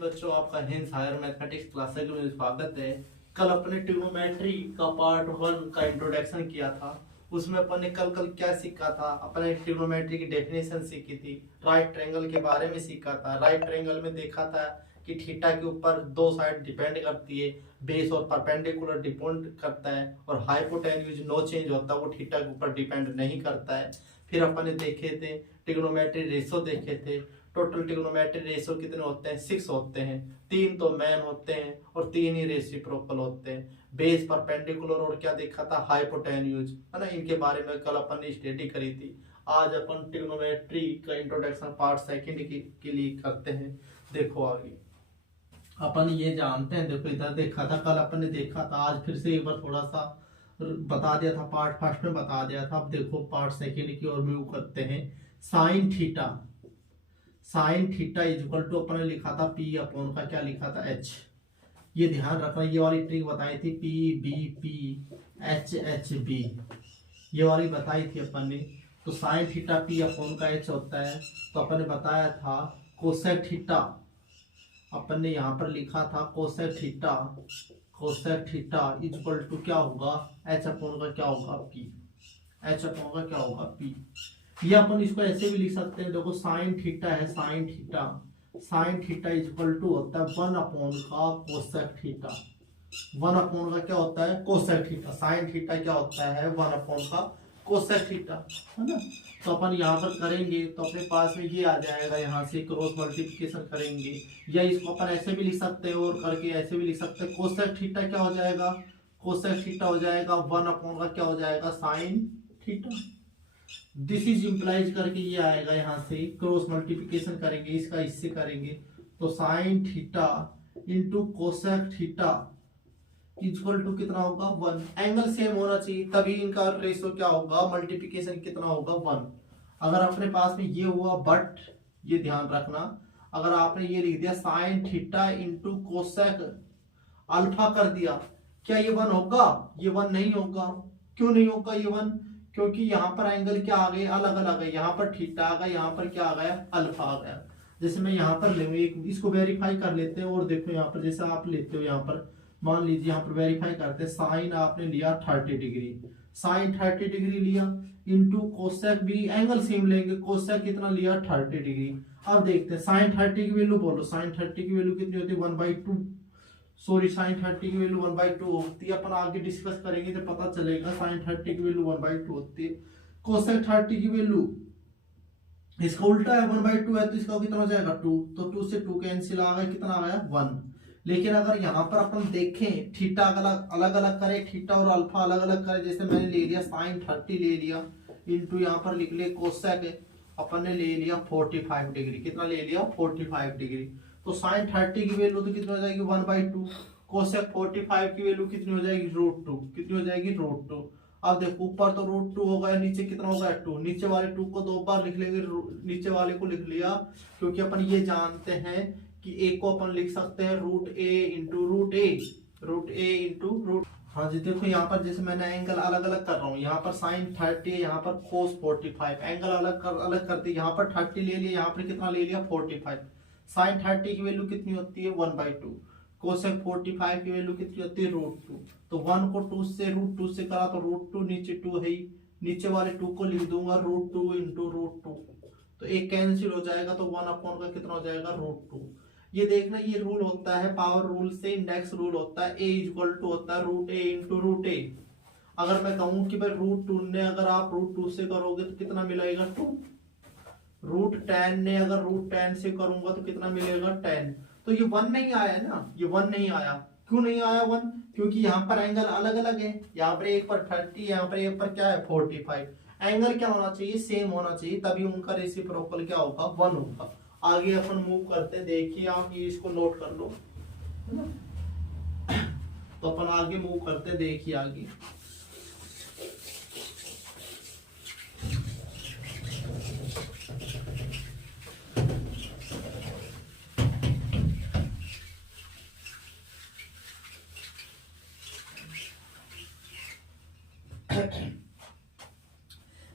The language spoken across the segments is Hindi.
बच्चों, आपका हिंस हायर मैथमेटिक्स क्लासेस में स्वागत है। कल अपने ट्रिग्नोमेट्री का पार्ट 1 का इंट्रोडक्शन किया था। उसमें अपन ने कल कल क्या सीखा था? अपने ट्रिग्नोमेट्री की डेफिनेशन सीखी थी, राइट ट्रायंगल के बारे में सीखा था। राइट ट्रायंगल में देखा था कि थीटा के ऊपर दो साइड डिपेंड करती है, बेस और परपेंडिकुलर डिपेंड करता है, और हाइपोटेन्यूज नो चेंज होता है, वो थीटा के ऊपर डिपेंड नहीं करता है। फिर अपन ने देखे थे ट्रिग्नोमेट्री रेशो देखे थे। टोटल ट्रिग्नोमेट्री रेशो कितने होते हैं? 6 होते हैं। 3 तो मैन होते हैं और 3 ही रेसिप्रोकल होते हैं। बेस, परपेंडिकुलर और क्या देखा था? हाइपोटेन्यूज, है ना। इनके बारे में कल अपन ने स्टडी करी थी। आज अपन ट्रिग्नोमेट्री का इंट्रोडक्शन पार्ट सेकंड के लिए करते हैं। देखो आगे अपन ये जानते हैं, देखो इधर देखा था, कल अपन ने देखा था, आज फिर से एक बार थोड़ा सा बता दिया था, पार्ट फर्स्ट में बता दिया था। अब देखो पार्ट सेकंड की ओर मूव करते हैं। Sine theta, sine theta equal to अपन ने लिखा था पी अपॉन का क्या लिखा था? एच। ये ध्यान रखना, ये वाली ट्रिक बताई थी, P B P H H B, ये वाली बताई थी अपन ने। तो साइन थीटा पी अपॉन का एच होता है। तो अपन ने बताया था कोसेक थीटा, अपन ने यहाँ पर लिखा था cosec theta, cosec theta equal to क्या होगा? एच अपॉन का क्या होगा? पी। एच अपॉन का क्या होगा? पी। ये अपन इसको ऐसे भी लिख सकते हैं, देखो साइन थीटा है, sine theta, sine theta equal to होता है 1 अपॉन का कोसेक थीटा। 1 अपॉन का क्या होता है? Cosec theta. साइन थीटा क्या होता है? 1 अपॉन का कोसेक थीटा, है ना। तो अपन यहाँ पर करेंगे तो अपने पास में ये आ जाएगा, यहाँ से क्रॉस मल्टीप्लिकेशन करेंगे, या इसको अपन ऐसे भी लिख सकते हैं और करके ऐसे भी लिख सकते हैं। कोसेक थीटा क्या हो जाएगा? कोसेक थीटा हो जाएगा 1 अपॉन का क्या हो जाएगा? Sine theta. This is implies करके ये आएगा, यहाँ से क्रॉस मल्टीप्लिकेशन करेंगे, इसका इससे करेंगे, तो sine theta into cosec theta equal to कितना होगा? 1। एंगल सेम होना चाहिए, तभी इनका रेशो क्या होगा? मल्टीप्लिकेशन कितना होगा? 1। अगर अपने पास में ये हुआ, बट ये ध्यान रखना, अगर आपने ये लिख दिया sign theta into cosec alpha कर दिया, क्या ये 1 होगा? ये 1 नहीं होगा। क्यों नहीं होगा ये 1? क्योंकि यहाँ पर एंगल क्या आ गए? अलग अलग है। यहाँ पर थीटा आ गया, यहाँ पर क्या आ गया? अल्फा आ गया। जैसे मैं यहाँ पर लूंगा, एक इसको वेरीफाई कर लेते हैं, और देखो यहाँ पर जैसे आप लेते हो, यहाँ पर मान लीजिए यहाँ पर वेरीफाई करते हैं, साइन आपने लिया 30 डिग्री, साइन 30 डिग्री लिया इंटू कोसेक भी एंगल सेम लेंगे, कोसेक कितना लिया? 30 डिग्री। अब देखते हैं साइन 30 की वैल्यू बोलो, साइन 30 की वैल्यू कितनी होती है? 1/2। सॉरी, साइन 30 की वैल्यू 1/2 होती है। अपन आगे डिस्कस करेंगे तो पता चलेगा साइन 30 की वैल्यू 1/2 होती है। कोसेक 30 की वैल्यू, इसका उल्टा है, 1/2 है, तो इसका कितना हो जाएगा? 2। तो 2 से 2 कैंसिल आ गया, कितना आ गया? 1। लेकिन अगर यहाँ पर अपन देखें, थीटा अलग अलग करें, थीटा और अल्फा अलग अलग करें, जैसे मैंने ले लिया साइन 30 ले लिया इंटू यहाँ पर लिख ले कोसेक, अपन ने ले लिया 45 डिग्री। कितना ले लिया? 45 डिग्री। तो साइन 30 की वैल्यू तो कितनी हो जाएगी? 1/2। कोसेक 45 की वैल्यू कितनी हो जाएगी? √2। कितनी हो जाएगी? √2। अब देखो ऊपर तो √2 हो गया, नीचे कितना होगा? 2। नीचे वाले 2 को 2 बार लिख लेंगे, नीचे वाले को लिख लिया, क्योंकि अपन ये जानते हैं कि a को अपन लिख सकते हैं √a into √a, √a into √। हाँ जी, देखो यहाँ पर जैसे मैंने एंगल अलग अलग कर रहा हूँ, यहाँ पर साइन 30 है, यहाँ पर cos 45, एंगल अलग कर दी, यहाँ पर 30 ले लिया, यहाँ पर कितना ले लिया? 45। साइन 30 की वैल्यू कितनी होती है? 1/2। कोसेक 45 की वैल्यू कितनी होती है? √2। तो 1 को 2 से √2 से करा तो √2, नीचे 2 है ही, नीचे वाले 2 को लिख दूंगा √2 इंटू √2, तो एक कैंसिल हो जाएगा, तो 1 अपॉन का कितना हो जाएगा? √2। ये देखना, ये रूल होता है पावर रूल से, इंडेक्स रूल होता है, a इक्वल टू होता है √a इंटू √a। अगर मैं कहूं कि भाई √2 ने अगर आप √2 से करोगे तो कितना मिलेगा? 2। √10 ने अगर √10 से करूंगा तो कितना मिलेगा? 10। तो ये 1 नहीं आया ना, ये 1 नहीं आया। क्यों नहीं आया 1? क्योंकि यहाँ पर एंगल अलग अलग है, यहाँ पर एक पर 30, यहाँ पर एक पर क्या है? 45। एंगल क्या होना चाहिए? सेम होना चाहिए, तभी उनका रेसिप्रोकल क्या होगा? 1 होगा। आगे अपन मूव करते हैं, देखिए आप ये इसको नोट कर लो, है ना। तो अपन आगे मूव करते हैं, देखिए आगे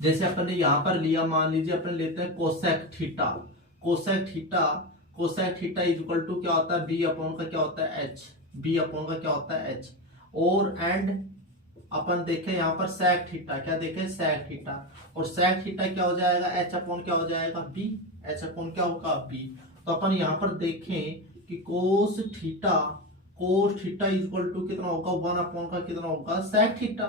जैसे अपन ने यहाँ पर लिया, मान लीजिए अपन लेते हैं cosec theta, cosec theta, cosec theta is equal to क्या होता है, बी अपॉन का क्या होता है एच, बी अपॉन का क्या होता है एच। और एंड अपन देखें यहाँ पर सेक थीटा, क्या देखें सेक थीटा, और सेक थीटा क्या हो जाएगा, एच अपॉन क्या हो जाएगा बी, एच अपॉन क्या होगा बी। तो अपन यहाँ पर देखें कि cos theta is equal to कितना होगा, वन अपॉन का कितना होगा सेक थीटा,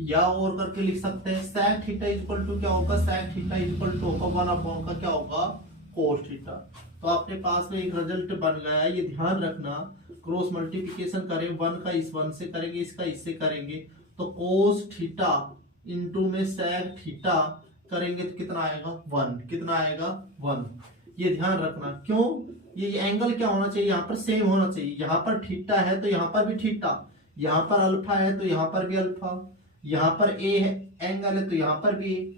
या और करके लिख सकते हैं sec theta is equal to क्या होगा, sec theta is equal to होगा वन अपॉन का क्या होगा कोस थीटा। तो अपने पास में एक रिजल्ट बन गया है, ये ध्यान रखना, क्रॉस मल्टीप्लिकेशन करें वन का इस वन से करेंगे, इसका इससे करेंगे, तो कोस थीटा इंटू में सेक थीटा करेंगे तो कितना आएगा वन, कितना आएगा वन। ये ध्यान रखना, क्यों, ये एंगल क्या होना चाहिए, यहाँ पर सेम होना चाहिए, यहाँ पर थीटा है तो यहाँ पर भी थीटा, यहाँ पर अल्फा है तो यहाँ पर भी अल्फा, यहाँ पर ए है एंगल है तो यहाँ पर भी ए,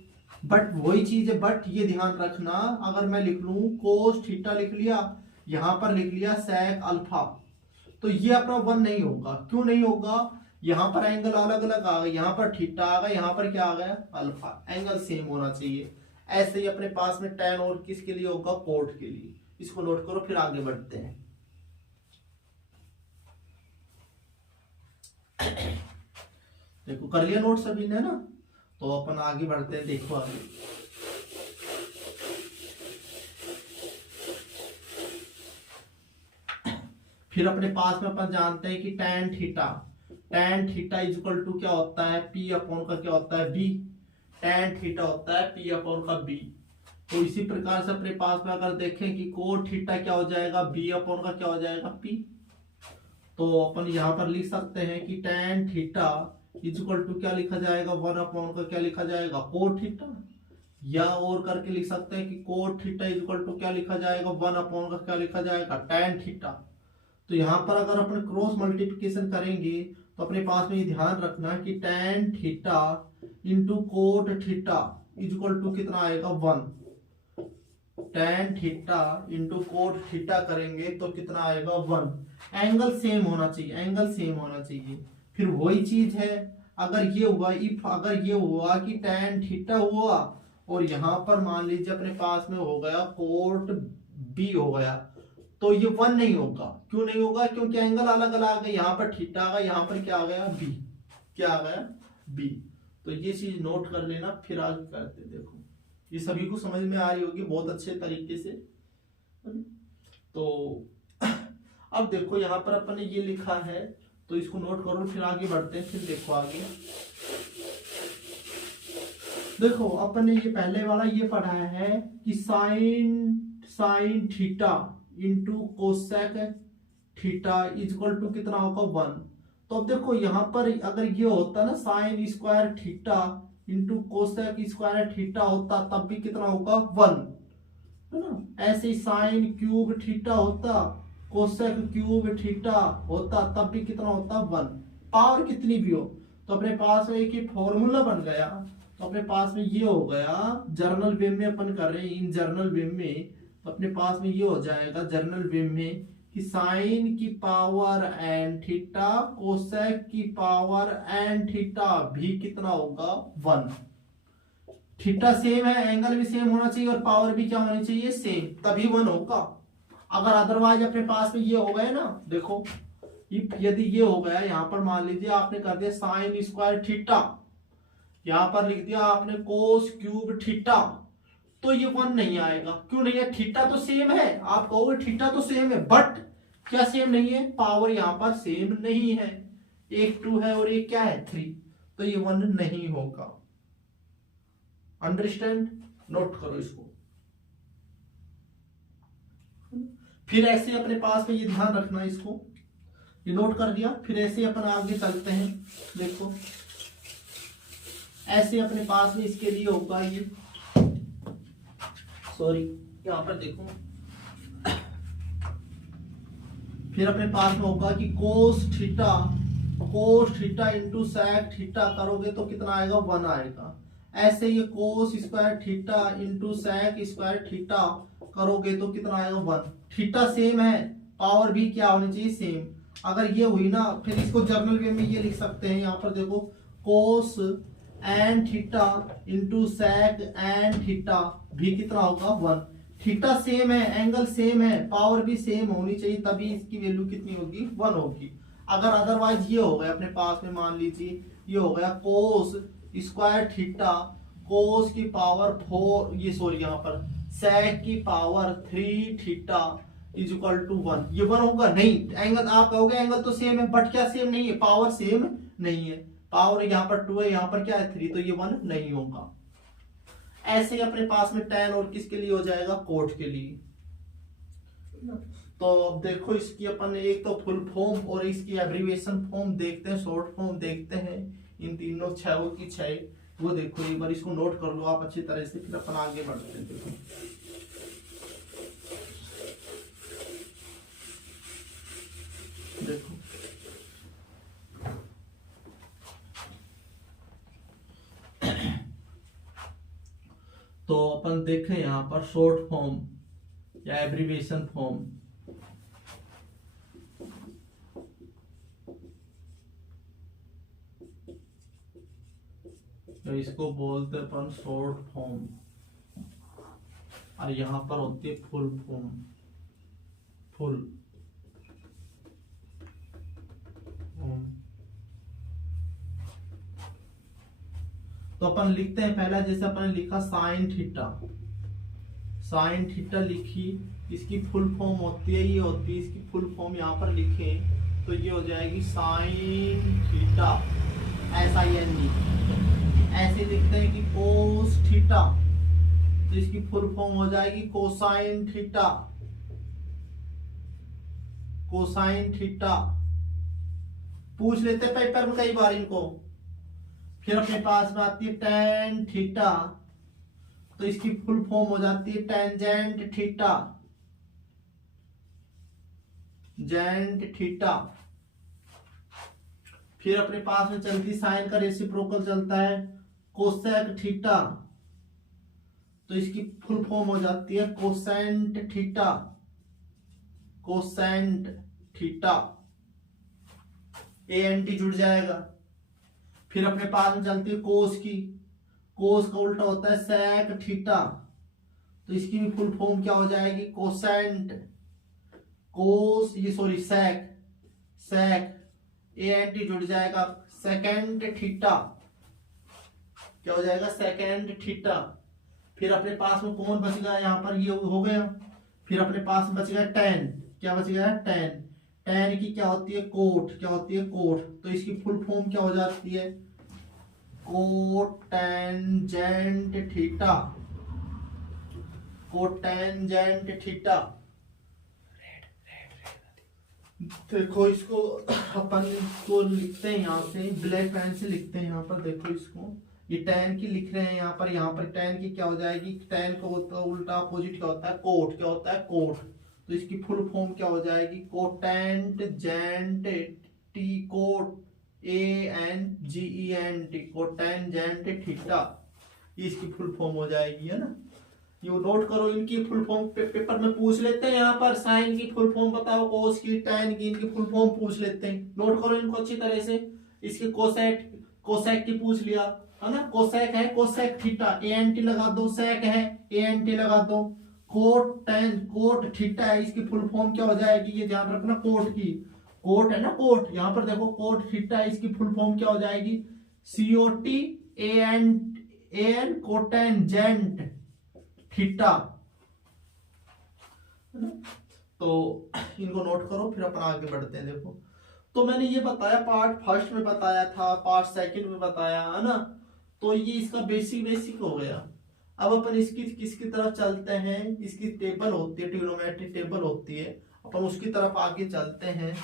बट वही चीज है, बट ये ध्यान रखना, अगर मैं लिख लूं कोस थीटा लिख लिया, यहाँ पर लिख लिया सेक अल्फा, तो ये अपना वन नहीं होगा। क्यों नहीं होगा, यहाँ पर एंगल अलग अलग आ गए, यहाँ पर थीटा आ गया, यहाँ पर क्या आ गया अल्फा, एंगल सेम होना चाहिए। ऐसे ही अपने पास में tan और किसके लिए होगा, कोट के लिए। इसको नोट करो, फिर आगे बढ़ते हैं। देखो कर लिया नोट सभी ने ना, तो अपन आगे बढ़ते हैं, देखो आगे। फिर अपने पास में अपन जानते हैं कि tan theta is equal to क्या होता है, p अपॉन का क्या होता है b, tan थीटा होता है p अपॉन का b। तो इसी प्रकार से अपने पास में अगर देखें कि कोट थीटा क्या हो जाएगा, b अपॉन का क्या हो जाएगा p। तो अपन यहाँ पर लिख सकते हैं कि tan theta is equal to क्या लिखा जाएगा, वन अपॉन का क्या लिखा जाएगा कोट थीटा, या और करके लिख सकते हैं कि cot theta is equal to क्या लिखा जाएगा, वन अपॉन का क्या लिखा जाएगा tan थीटा। तो यहाँ पर अगर अपन क्रॉस मल्टीप्लिकेशन करेंगे तो अपने पास में ये ध्यान रखना कि tan theta into cot theta is equal to कितना आएगा one, tan theta into cot theta करेंगे तो कितना आएगा वन। एंगल सेम होना चाहिए, एंगल सेम होना चाहिए। फिर वही चीज है, अगर ये हुआ, इफ अगर ये हुआ कि tan थीटा हुआ और यहाँ पर मान लीजिए अपने पास में हो गया कोट बी हो गया, तो ये वन नहीं होगा। क्यों नहीं होगा, क्योंकि एंगल अलग अलग आ गए, यहाँ पर थीटा आ गया, यहाँ पर क्या आ गया बी, क्या आ गया बी। तो ये चीज नोट कर लेना, फिर आगे करते। देखो ये सभी को समझ में आ रही होगी बहुत अच्छे तरीके से। तो अब देखो यहाँ पर अपन ने ये लिखा है, तो इसको नोट करो, फिर आगे बढ़ते हैं। फिर देखो आगे, देखो अपन ने ये पहले वाला ये पढ़ा है कि sine theta into cosec theta is equal to कितना होगा वन। तो अब देखो यहाँ पर अगर ये होता ना sine square theta into cosec square theta होता, तब भी कितना होगा वन, है ना। ऐसे ही साइन क्यूब थीटा होता, कोसेक क्यूब थीटा होता, तब भी कितना होता वन। पावर कितनी भी हो, तो अपने पास में एक ही फॉर्मूला बन गया। तो अपने पास में ये हो गया, जर्नल वे में अपन कर रहे हैं, इन जर्नल वे में अपने पास में ये हो जाएगा जर्नल वे में कि साइन की पावर एन थीटा कोसेक की पावर एन थीटा भी कितना होगा वन। थीटा सेम है, एंगल भी सेम होना चाहिए और पावर भी क्या होनी चाहिए सेम, तभी वन होगा। अगर अदरवाइज अपने पास में ये हो गए ना, देखो यदि ये हो गया, यहाँ पर मान लीजिए आपने कर दिया साइन स्क्वायर थीटा, यहाँ पर लिख दिया आपने कोस क्यूब थीटा, तो ये वन नहीं आएगा। क्यों नहीं है, थीटा तो सेम है, आप कहोगे थीटा तो सेम है, बट क्या सेम नहीं है, पावर यहाँ पर सेम नहीं है, एक टू है और एक क्या है थ्री, तो ये वन नहीं होगा। अंडरस्टैंड, नोट करो इसको। फिर ऐसे अपने पास में ये ध्यान रखना, इसको ये नोट कर दिया। फिर ऐसे अपन आगे चलते हैं। देखो ऐसे अपने पास में इसके लिए होगा ये, सॉरी यहाँ पर देखो, फिर अपने पास में होगा कि cos theta into sec theta करोगे तो कितना आएगा वन आएगा। ऐसे ये cos square theta into sec square theta करोगे तो कितना आएगा वन। थीटा सेम है, पावर भी क्या होनी चाहिए सेम। अगर ये हुई ना, फिर इसको जर्नल वे में ये लिख सकते हैं, यहाँ पर देखो cos N theta into sec N theta भी कितना होगा वन। थीटा सेम है, एंगल सेम है, पावर भी सेम होनी चाहिए, तभी इसकी वैल्यू कितनी होगी, 1 होगी। अगर अदरवाइज ये हो गया अपने पास में, मान लीजिए ये हो गया कोस स्क्वायर थीटा कोस की पावर 4, ये सॉरी यहाँ पर सेक की power 3 theta is equal to 1, ये 1 होगा नहीं। एंगल आप कहोगे एंगल तो सेम है, बट क्या सेम नहीं है, पावर सेम नहीं है। पावर यहाँ पर 2 है, यहाँ पर क्या है 3, तो ये 1 नहीं होगा। ऐसे ही अपने पास में tan और किसके लिए हो जाएगा, कोट के लिए। तो अब देखो इसकी अपन एक तो फुल फॉर्म और इसकी एब्रीविएशन फॉर्म देखते हैं, शॉर्ट फॉर्म देखते हैं, इन तीनों छह की छह वो देखो एक बार इसको नोट कर लो आप अच्छी तरह से, फिर अपन आगे बढ़ते हैं। देखो तो अपन देखें यहाँ पर शॉर्ट फॉर्म या एब्रीविएशन फॉर्म। तो इसको बोलते अपन शॉर्ट फॉर्म, और यहाँ पर होती है फुल फॉर्म, फुल फॉर्म। तो अपन लिखते हैं पहला, जैसे अपन लिखा साइन थीटा, साइन थीटा लिखी, इसकी फुल फॉर्म होती है ये होती है, इसकी फुल फॉर्म यहाँ पर लिखे तो ये हो जाएगी साइन थीटा SIN। ऐसे लिखते हैं कि कोस थीटा, तो इसकी फुल फॉर्म हो जाएगी कोसाइन थीटा, कोसाइन थीटा। पूछ लेते हैं पेपर में कई बार इनको। फिर अपने पास में आती है टेन थीटा, तो इसकी फुल फॉर्म हो जाती है टेंजेंट थीटा, जेंट थीटा। फिर अपने पास में चलती साइन का रेसिप्रोकल चलता है कोसेक थीटा, तो इसकी फुल फॉर्म हो जाती है quotient theta, quotient theta, ANT जुड़ जाएगा। फिर अपने पास में चलती है कोस की, कोस का उल्टा होता है सेक थीटा, तो इसकी भी फुल फॉर्म क्या हो जाएगी कोसेंट, कोस ये सॉरी सेक, सेक ANT जुड़ जाएगा सेकेंड थीटा, क्या हो जाएगा सेकेंड थीटा। फिर अपने पास में कौन बच गया यहाँ पर, ये हो गया। फिर अपने पास बच गया टेन, क्या बच गया टेन, टेन की क्या होती है कोट, क्या होती है कोट, तो इसकी फुल फॉर्म क्या हो जाती है कोटेंजेंट थीटा, कोटेंजेंट थीटा। देखो इसको अपन को लिखते हैं यहाँ से ब्लैक पेन से लिखते हैं यहाँ पर, देखो इसको ये टेन की लिख रहे हैं यहाँ पर टेन की क्या हो जाएगी, टेन का उल्टा अपोजिट क्या होता है कोट, क्या होता है कोट, तो इसकी फुल फॉर्म क्या हो जाएगी cotangent T cot ANGENT, cotangent theta, इसकी फुल फॉर्म हो जाएगी, है ना। ये नोट करो, इनकी फुल फॉर्म पेपर में पूछ लेते हैं, यहाँ पर साइन की फुल फॉर्म बताओ, कोस की, टेन की, इनकी फुल फॉर्म पूछ लेते हैं। नोट करो इनको अच्छी तरह से। इसकी कोसेक, कोसेक की पूछ लिया, है ना, कोसेक है कोसेक थीटा, ANT लगा दो, सेक है ANT लगा दो, कोट टेन कोट थीटा है, इसकी फुल फॉर्म क्या हो जाएगी, ये ध्यान रखना कोट की, कोट है ना कोट, यहाँ पर देखो कोट थीटा, इसकी फुल फॉर्म क्या हो जाएगी COTAN कोटेंजेंट थीटा, तो इनको नोट करो, फिर अपन आगे बढ़ते हैं। देखो तो मैंने ये बताया, पार्ट फर्स्ट में बताया था, पार्ट सेकंड में बताया, है ना, तो ये इसका बेसिक हो गया। अब अपन इसकी किसकी तरफ चलते हैं, इसकी टेबल होती है, ट्रिग्नोमेट्री टेबल होती है, अपन उसकी तरफ आगे चलते हैं।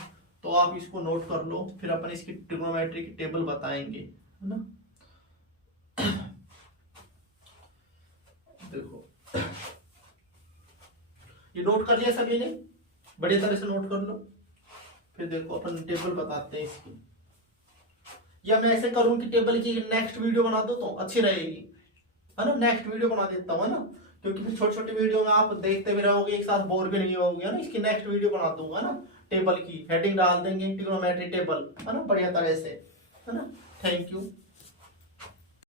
तो आप इसको नोट कर लो, फिर अपन इसकी ट्रिग्नोमेट्री की टेबल बताएंगे, है ना। देखो ये नोट कर लिया सभी ने, बढ़िया तरह से नोट कर लो। फिर देखो अपन टेबल बताते हैं इसकी, या मैं ऐसे करूं कि टेबल की नेक्स्ट वीडियो बना दो तो अच्छी रहेगी, है ना, नेक्स्ट वीडियो बना देता हूँ, है ना, क्योंकि फिर छोटी छोटी वीडियो में आप देखते भी रहोगे, एक साथ बोर भी नहीं होगे, है ना। इसकी नेक्स्ट वीडियो बना दूंगा ना, टेबल की हेडिंग डाल देंगे ट्रिग्नोमेट्री टेबल, है ना, बढ़िया तरह से, है ना। Thank you.